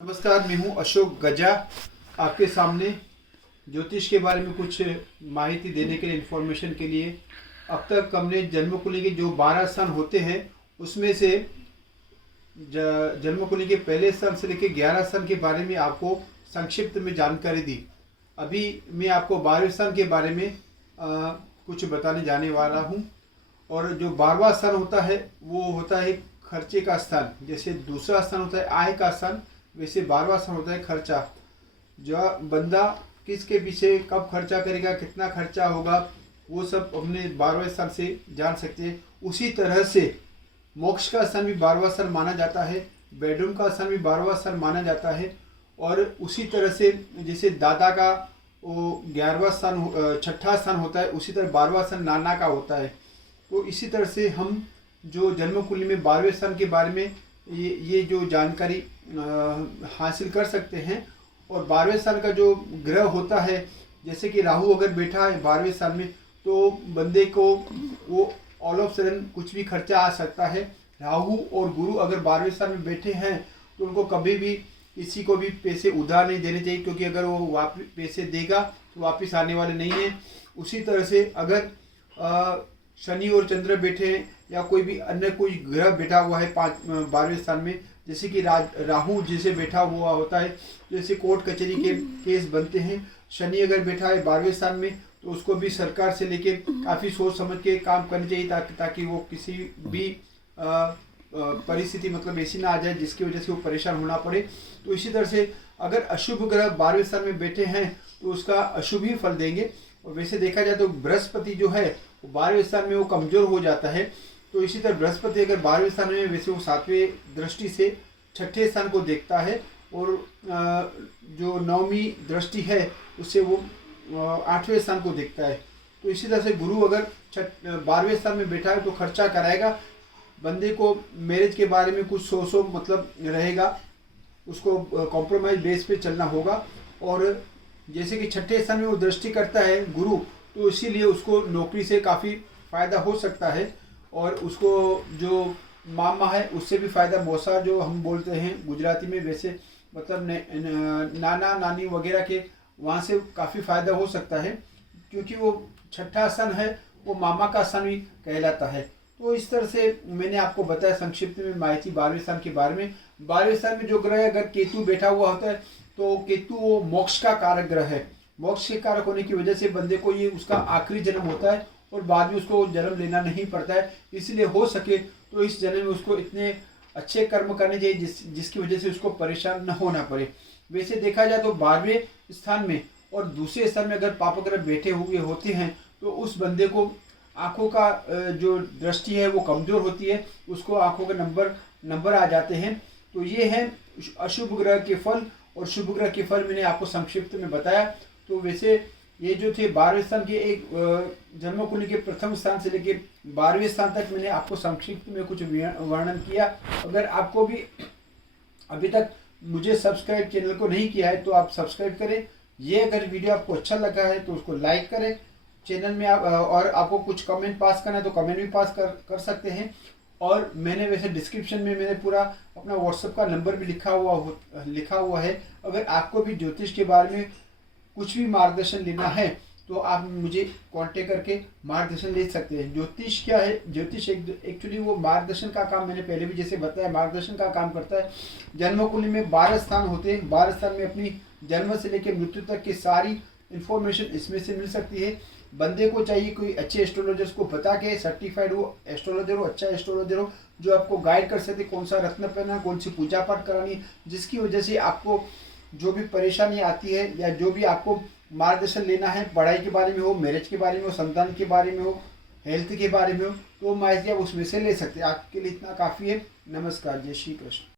नमस्कार, मैं हूँ अशोक गजा। आपके सामने ज्योतिष के बारे में कुछ माहिती देने के लिए, इन्फॉर्मेशन के लिए। अब तक हमने जन्म कुंडली के जो 12 स्थान होते हैं उसमें से जन्म कुंडली के पहले स्थान से लेकर 11 स्थान के बारे में आपको संक्षिप्त में जानकारी दी। अभी मैं आपको 12वें स्थान के बारे में कुछ बताने जाने वाला हूँ। और जो 12वां स्थान होता है वो होता है खर्चे का स्थान। जैसे दूसरा स्थान होता है आय का स्थान, वैसे 12वां स्थान होता है खर्चा। जो बंदा किसके पीछे कब खर्चा करेगा, कितना खर्चा होगा, वो सब हमने 12वें स्थान से जान सकते हैं। उसी तरह से मोक्ष का स्थान भी 12वां स्थान माना जाता है, बेडरूम का स्थान भी 12वां स्थान माना जाता है। और उसी तरह से जैसे दादा का वो 11वां स्थान, छठा स्थान होता है, उसी तरह 12वां स्थान नाना का होता है। तो इसी तरह से हम जो जन्म कुंडली में 12वें स्थान के बारे में ये जो जानकारी हासिल कर सकते हैं। और 12वें स्थान का जो ग्रह होता है, जैसे कि राहु अगर बैठा है 12वें स्थान में, तो बंदे को वो ऑल ऑफ सडन कुछ भी खर्चा आ सकता है। राहु और गुरु अगर 12वें स्थान में बैठे हैं तो उनको कभी भी किसी को भी पैसे उधार नहीं देने चाहिए, क्योंकि अगर वो पैसे देगा तो वापस आने वाले नहीं है। उसी तरह से अगर शनि और चंद्र बैठे हैं या कोई भी अन्य कोई ग्रह बैठा हुआ है 12वें स्थान में, जैसे कि राहु जिसे बैठा हुआ होता है, जैसे कोर्ट कचहरी के केस बनते हैं। शनि अगर बैठा है 12वें स्थान में तो उसको भी सरकार से लेके काफ़ी सोच समझ के काम करनी चाहिए, ताकि वो किसी भी परिस्थिति मतलब ऐसी ना आ जाए जिसकी वजह से वो परेशान होना पड़े। तो इसी तरह से अगर अशुभ ग्रह 12वें स्थान में बैठे हैं तो उसका अशुभ ही फल देंगे। और वैसे देखा जाए तो बृहस्पति जो है वो 12वें स्थान में वो कमजोर हो जाता है। तो इसी तरह बृहस्पति अगर 12वें स्थान में, वैसे वो 7वें दृष्टि से छठे स्थान को देखता है, और जो 9वीं दृष्टि है उससे वो 8वें स्थान को देखता है। तो इसी तरह से गुरु अगर 12वें स्थान में बैठा है तो खर्चा कराएगा। बंदे को मैरिज के बारे में कुछ सो मतलब रहेगा, उसको कॉम्प्रोमाइज बेस पे चलना होगा। और जैसे कि छठे स्थान में वो दृष्टि करता है गुरु, तो इसीलिए उसको नौकरी से काफ़ी फ़ायदा हो सकता है। और उसको जो मामा है उससे भी फ़ायदा, मौसा जो हम बोलते हैं गुजराती में, वैसे मतलब नाना नानी वगैरह के वहाँ से काफ़ी फ़ायदा हो सकता है, क्योंकि वो छठा स्थान है, वो मामा का स्थान भी कहलाता है। तो इस तरह से मैंने आपको बताया संक्षिप्त में माहिती 12वें स्थान के बारे में। 12वें स्थान में जो ग्रह अगर केतु बैठा हुआ होता है तो केतु वो मोक्ष का कारक ग्रह है। मोक्ष के कारक होने की वजह से बंदे को ये उसका आखिरी जन्म होता है और बाद में उसको जन्म लेना नहीं पड़ता है। इसलिए हो सके तो इस जन्म में उसको इतने अच्छे कर्म करने चाहिए जिसकी वजह से उसको परेशान न होना पड़े। वैसे देखा जाए तो 12वें स्थान में और दूसरे स्थान में अगर पाप ग्रह बैठे हुए होते हैं तो उस बंदे को आँखों का जो दृष्टि है वो कमज़ोर होती है, उसको आँखों के नंबर आ जाते हैं। तो ये है अशुभ ग्रह के फल, और शुभ ग्रह के फल मैंने आपको संक्षिप्त में बताया। तो वैसे ये जो थे 12वें स्थान के एक जन्म कुंडली के प्रथम स्थान से लेके 12वें स्थान तक मैंने आपको संक्षिप्त में कुछ वर्णन किया। अगर आपको भी अभी तक मुझे सब्सक्राइब चैनल को नहीं किया है तो आप सब्सक्राइब करें। ये अगर वीडियो आपको अच्छा लगा है तो उसको लाइक करें चैनल में। आप और आपको कुछ कमेंट पास करना है तो कमेंट भी पास कर सकते हैं। और मैंने वैसे डिस्क्रिप्शन में मैंने पूरा अपना व्हाट्सएप का नंबर भी लिखा हुआ है। अगर आपको भी ज्योतिष के बारे में कुछ भी मार्गदर्शन लेना है तो आप मुझे कांटेक्ट करके मार्गदर्शन ले सकते हैं। ज्योतिष क्या है? ज्योतिष एक्चुअली वो मार्गदर्शन का काम, मैंने पहले भी जैसे बताया, मार्गदर्शन का काम करता है। जन्म कुंडली में 12 स्थान होते हैं। 12 स्थान में अपनी जन्म से लेकर मृत्यु तक की सारी इन्फॉर्मेशन इसमें से मिल सकती है। बंदे को चाहिए कोई अच्छे एस्ट्रोलॉजर्स को बता के, सर्टिफाइड हो एस्ट्रोलॉजर हो, अच्छा एस्ट्रोलॉजर हो जो आपको गाइड कर सके कौन सा रत्न पहनना, कौन सी पूजा पाठ करानी, जिसकी वजह से आपको जो भी परेशानी आती है या जो भी आपको मार्गदर्शन लेना है, पढ़ाई के बारे में हो, मैरिज के बारे में हो, संतान के बारे में हो, हेल्थ के बारे में हो, तो माहिती आप उसमें से ले सकते हैं। आपके लिए इतना काफ़ी है। नमस्कार, जय श्री कृष्ण।